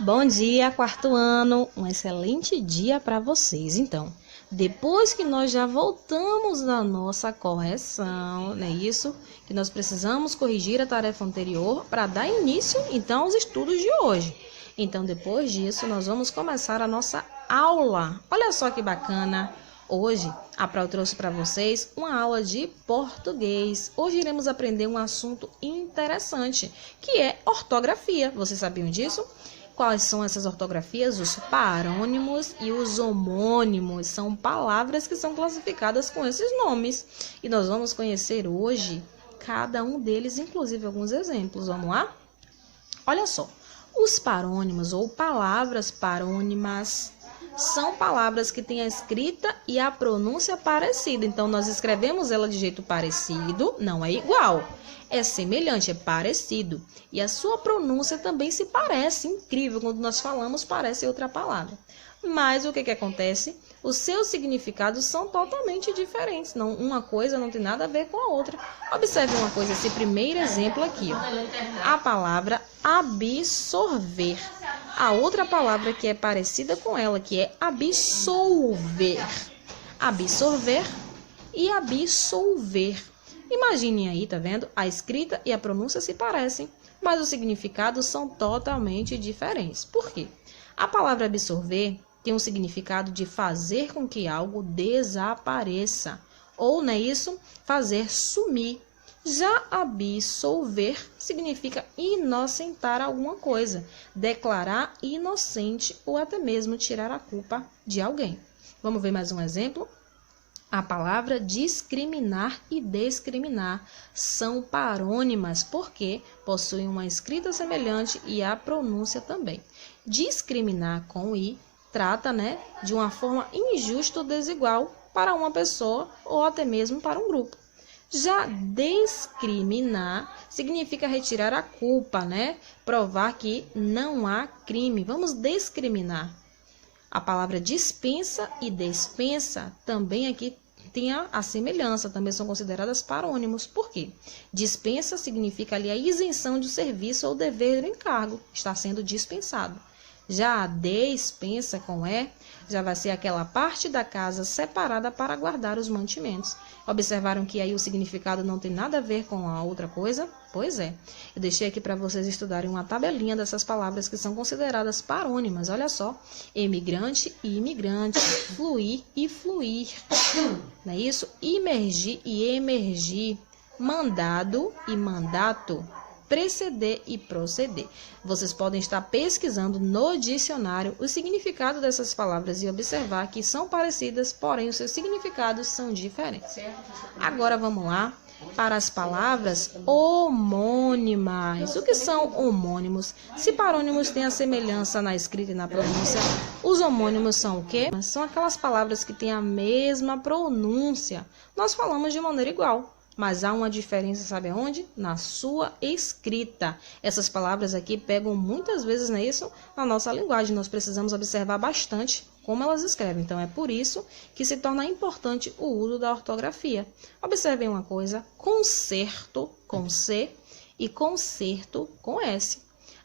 Bom dia, quarto ano. Um excelente dia para vocês. Então, depois que nós já voltamos da nossa correção, não é isso? Que nós precisamos corrigir a tarefa anterior para dar início, então, aos estudos de hoje. Então, depois disso, nós vamos começar a nossa aula. Olha só que bacana! Hoje, a Prau trouxe para vocês uma aula de português. Hoje iremos aprender um assunto interessante, que é ortografia. Vocês sabiam disso? Quais são essas ortografias? Os parônimos e os homônimos. São palavras que são classificadas com esses nomes. E nós vamos conhecer hoje cada um deles, inclusive alguns exemplos. Vamos lá? Olha só. Os parônimos ou palavras parônimas são palavras que têm a escrita e a pronúncia parecida. Então, nós escrevemos ela de jeito parecido, não é igual. É semelhante, é parecido. E a sua pronúncia também se parece. Incrível, quando nós falamos, parece outra palavra. Mas o que acontece? Os seus significados são totalmente diferentes. Não, uma coisa não tem nada a ver com a outra. Observe uma coisa, esse primeiro exemplo aqui. Ó. A palavra absorver. A outra palavra que é parecida com ela, que é absolver. Absorver e absolver. Imaginem aí, tá vendo? A escrita e a pronúncia se parecem, mas os significados são totalmente diferentes. Por quê? A palavra absorver tem um significado de fazer com que algo desapareça, ou, não é isso? Fazer sumir. Já absolver significa inocentar alguma coisa, declarar inocente ou até mesmo tirar a culpa de alguém. Vamos ver mais um exemplo? A palavra discriminar e discriminar são parônimas porque possuem uma escrita semelhante e a pronúncia também. Discriminar com i trata, de uma forma injusta ou desigual para uma pessoa ou até mesmo para um grupo. Já discriminar significa retirar a culpa, provar que não há crime. Vamos discriminar. A palavra dispensa e despensa também aqui tem a semelhança, também são consideradas parônimos. Por quê? Dispensa significa ali a isenção de serviço ou dever do encargo, está sendo dispensado. Já a despensa com E, já vai ser aquela parte da casa separada para guardar os mantimentos. Observaram que aí o significado não tem nada a ver com a outra coisa? Pois é. Eu deixei aqui para vocês estudarem uma tabelinha dessas palavras que são consideradas parônimas. Olha só. Emigrante e imigrante. Fluir e fluir. Não é isso? Imergir e emergir. Mandado e mandato. Preceder e proceder. Vocês podem estar pesquisando no dicionário o significado dessas palavras e observar que são parecidas, porém os seus significados são diferentes. Agora vamos lá para as palavras homônimas. O que são homônimos? Se parônimos têm a semelhança na escrita e na pronúncia, os homônimos são o quê? São aquelas palavras que têm a mesma pronúncia. Nós falamos de maneira igual. Mas há uma diferença, sabe aonde? Na sua escrita. Essas palavras aqui pegam muitas vezes na nossa linguagem. Nós precisamos observar bastante como elas escrevem. Então, é por isso que se torna importante o uso da ortografia. Observem uma coisa, concerto com C e concerto com S.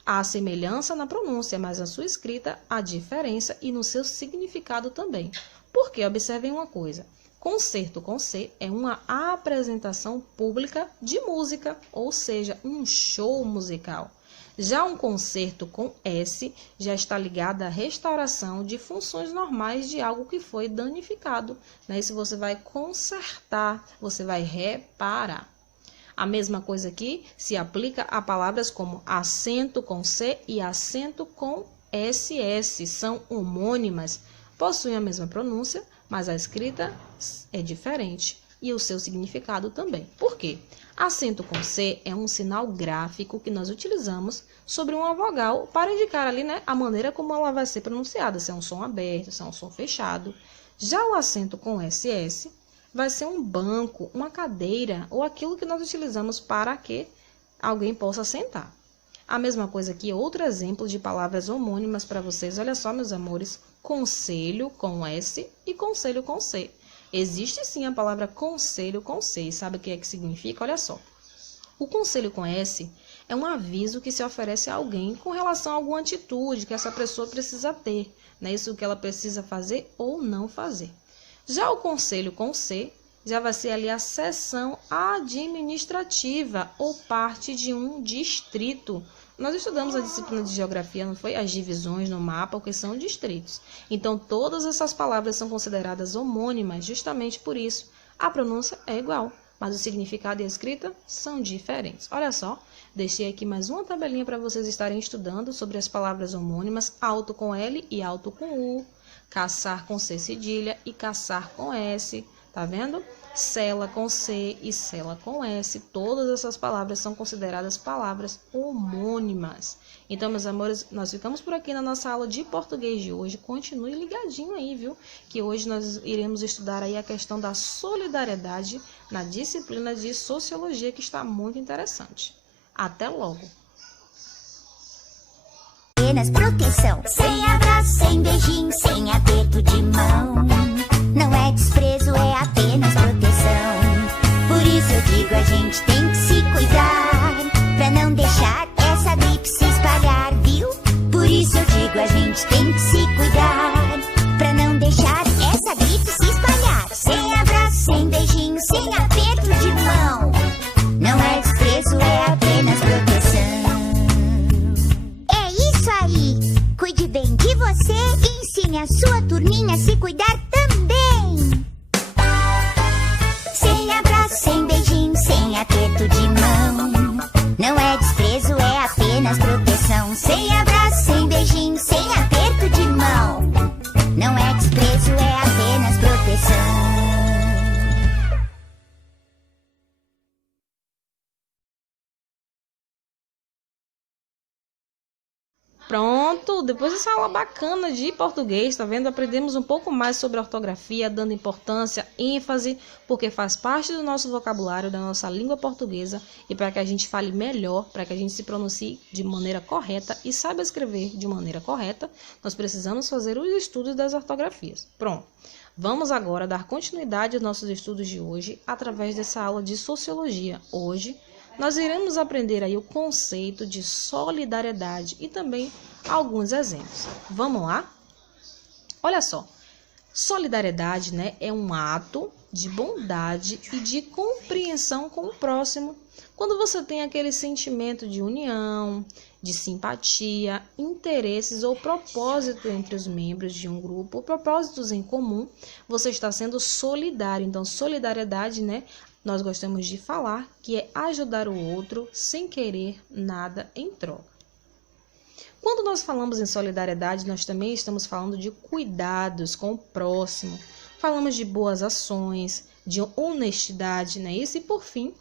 Há semelhança na pronúncia, mas na sua escrita há diferença e no seu significado também. Por quê? Observem uma coisa. Concerto com C é uma apresentação pública de música, ou seja, um show musical. Já um concerto com S já está ligado à restauração de funções normais de algo que foi danificado. Isso você vai consertar, você vai reparar. A mesma coisa aqui se aplica a palavras como acento com C e acento com SS. São homônimas, possuem a mesma pronúncia, mas a escrita é diferente e o seu significado também. Por quê? Acento com C é um sinal gráfico que nós utilizamos sobre uma vogal para indicar ali, a maneira como ela vai ser pronunciada, se é um som aberto, se é um som fechado. Já o acento com SS vai ser um banco, uma cadeira ou aquilo que nós utilizamos para que alguém possa sentar. A mesma coisa aqui, outro exemplo de palavras homônimas para vocês. Olha só, meus amores, conselho com S e conselho com C. Existe sim a palavra conselho com C. E sabe o que é que significa? Olha só. O conselho com S é um aviso que se oferece a alguém com relação a alguma atitude que essa pessoa precisa ter, né? Isso que ela precisa fazer ou não fazer. Já o conselho com C já vai ser ali a seção administrativa ou parte de um distrito. Nós estudamos a disciplina de geografia, não foi? As divisões no mapa, o que são distritos. Então, todas essas palavras são consideradas homônimas, justamente por isso. A pronúncia é igual, mas o significado e a escrita são diferentes. Olha só, deixei aqui mais uma tabelinha para vocês estarem estudando sobre as palavras homônimas, alto com L e alto com U, caçar com C cedilha e caçar com S, tá vendo? Cela com C e cela com S, todas essas palavras são consideradas palavras homônimas. Então, meus amores, nós ficamos por aqui na nossa aula de português de hoje. Continue ligadinho aí, viu? Que hoje nós iremos estudar aí a questão da solidariedade na disciplina de sociologia, que está muito interessante. Até logo! Apenas proteção, sem abraço, sem beijinho, sem aperto de mão. Não é desprezo, é apenas proteção. Por isso eu digo, a gente tem que se cuidar, pra não deixar essa gripe se espalhar, viu? Por isso eu digo, a gente tem que se cuidar, pra não deixar essa gripe se espalhar. Sem abraço, sem beijinho, sem aperto de mão. Não é desprezo, é apenas proteção. É isso aí! Cuide bem de você e ensine a sua turminha a se cuidar também. Sem abraço, sem beijinho, sem aperto de mão. Não é desprezo, é apenas proteção. Sem abraço, sem beijinho, sem aperto de mão. Não é desprezo, é apenas proteção. Pronto, depois dessa aula bacana de português, tá vendo? Aprendemos um pouco mais sobre ortografia, dando importância, ênfase, porque faz parte do nosso vocabulário, da nossa língua portuguesa, e para que a gente fale melhor, para que a gente se pronuncie de maneira correta e saiba escrever de maneira correta, nós precisamos fazer os estudos das ortografias. Pronto. Vamos agora dar continuidade aos nossos estudos de hoje através dessa aula de sociologia. Hoje, nós iremos aprender aí o conceito de solidariedade e também alguns exemplos. Vamos lá? Olha só, solidariedade, né, é um ato de bondade e de compreensão com o próximo. Quando você tem aquele sentimento de união, de simpatia, interesses ou propósito entre os membros de um grupo, propósitos em comum, você está sendo solidário. Então, solidariedade, né, nós gostamos de falar que é ajudar o outro sem querer nada em troca. Quando nós falamos em solidariedade, nós também estamos falando de cuidados com o próximo. Falamos de boas ações, de honestidade, né? Isso, e por fim,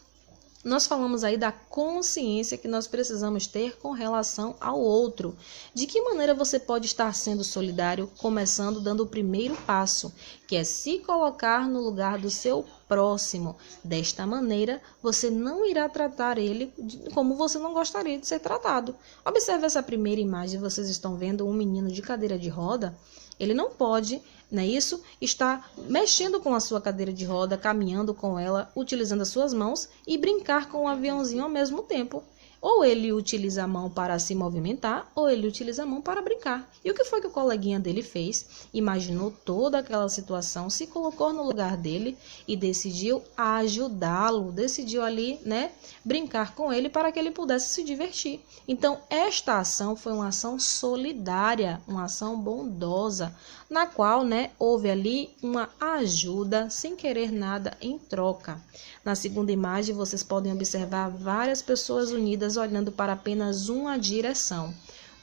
nós falamos aí da consciência que nós precisamos ter com relação ao outro. De que maneira você pode estar sendo solidário, começando dando o primeiro passo, que é se colocar no lugar do seu próximo. Desta maneira, você não irá tratar ele como você não gostaria de ser tratado. Observe essa primeira imagem, vocês estão vendo um menino de cadeira de roda. Ele não pode, não é isso? Está mexendo com a sua cadeira de roda, caminhando com ela, utilizando as suas mãos e brincar com o aviãozinho ao mesmo tempo. Ou ele utiliza a mão para se movimentar, ou ele utiliza a mão para brincar. E o que foi que o coleguinha dele fez? Imaginou toda aquela situação, se colocou no lugar dele e decidiu ajudá-lo, decidiu ali, né, brincar com ele para que ele pudesse se divertir. Então, esta ação foi uma ação solidária, uma ação bondosa, na qual, né, houve ali uma ajuda sem querer nada em troca. Na segunda imagem, vocês podem observar várias pessoas unidas olhando para apenas uma direção.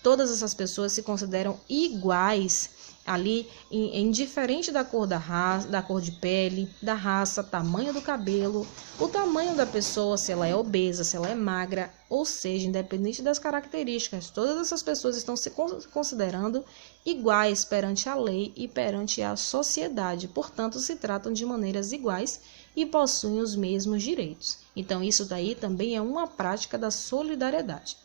Todas essas pessoas se consideram iguais ali, indiferente da cor da raça, da cor de pele, da raça, tamanho do cabelo, o tamanho da pessoa, se ela é obesa, se ela é magra, ou seja, independente das características, todas essas pessoas estão se considerando iguais perante a lei e perante a sociedade. Portanto, se tratam de maneiras iguais e possuem os mesmos direitos. Então, isso daí também é uma prática da solidariedade.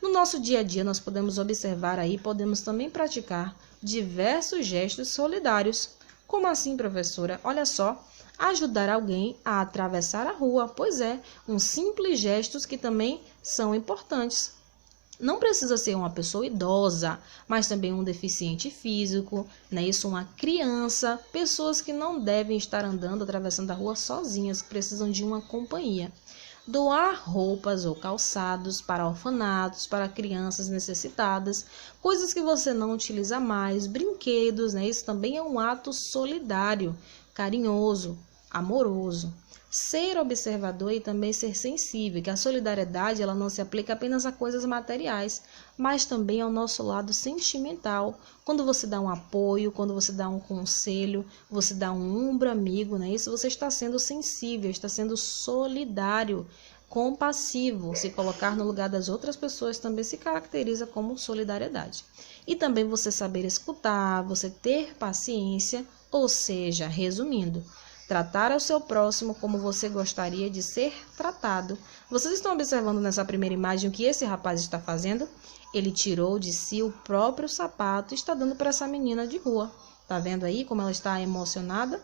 No nosso dia a dia, nós podemos observar aí, podemos também praticar diversos gestos solidários. Como assim, professora? Olha só, ajudar alguém a atravessar a rua. Pois é, um simples gesto que também são importantes. Não precisa ser uma pessoa idosa, mas também um deficiente físico, né? Isso, uma criança, pessoas que não devem estar andando, atravessando a rua sozinhas, que precisam de uma companhia. Doar roupas ou calçados para orfanatos, para crianças necessitadas, coisas que você não utiliza mais, brinquedos, né? Isso também é um ato solidário, carinhoso, amoroso. Ser observador e também ser sensível, que a solidariedade ela não se aplica apenas a coisas materiais, mas também ao nosso lado sentimental. Quando você dá um apoio, quando você dá um conselho, você dá um ombro amigo, né? Isso você está sendo sensível, está sendo solidário, compassivo. Se colocar no lugar das outras pessoas também se caracteriza como solidariedade. E também você saber escutar, você ter paciência, ou seja, resumindo, tratar ao seu próximo como você gostaria de ser tratado. Vocês estão observando nessa primeira imagem o que esse rapaz está fazendo? Ele tirou de si o próprio sapato e está dando para essa menina de rua. Tá vendo aí como ela está emocionada?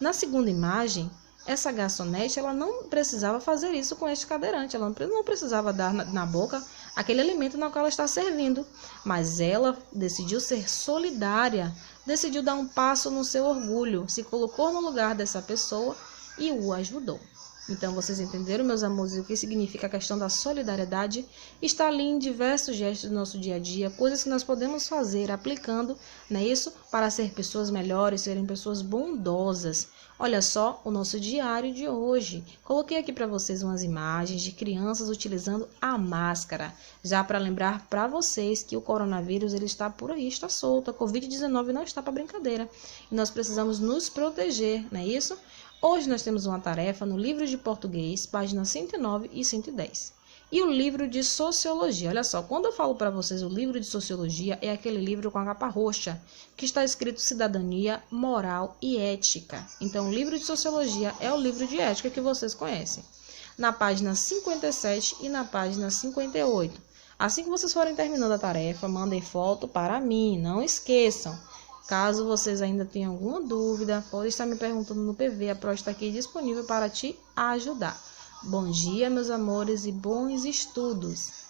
Na segunda imagem, essa garçonete ela não precisava fazer isso com este cadeirante. Ela não precisava dar na boca aquele alimento na qual ela está servindo. Mas ela decidiu ser solidária, decidiu dar um passo no seu orgulho, se colocou no lugar dessa pessoa e o ajudou. Então, vocês entenderam, meus amores, o que significa a questão da solidariedade? Está ali em diversos gestos do nosso dia a dia, coisas que nós podemos fazer aplicando, não é isso? Para ser pessoas melhores, serem pessoas bondosas. Olha só o nosso diário de hoje. Coloquei aqui para vocês umas imagens de crianças utilizando a máscara, já para lembrar para vocês que o coronavírus ele está por aí, está solto. A Covid-19 não está para brincadeira e nós precisamos nos proteger, não é isso? Hoje nós temos uma tarefa no livro de português, páginas 109 e 110. E o livro de sociologia. Olha só, quando eu falo para vocês o livro de sociologia, é aquele livro com a capa roxa, que está escrito cidadania, moral e ética. Então, o livro de sociologia é o livro de ética que vocês conhecem. Na página 57 e na página 58. Assim que vocês forem terminando a tarefa, mandem foto para mim, não esqueçam. Caso vocês ainda tenham alguma dúvida, pode estar me perguntando no PV, a Pro está aqui disponível para te ajudar. Bom dia, meus amores, e bons estudos!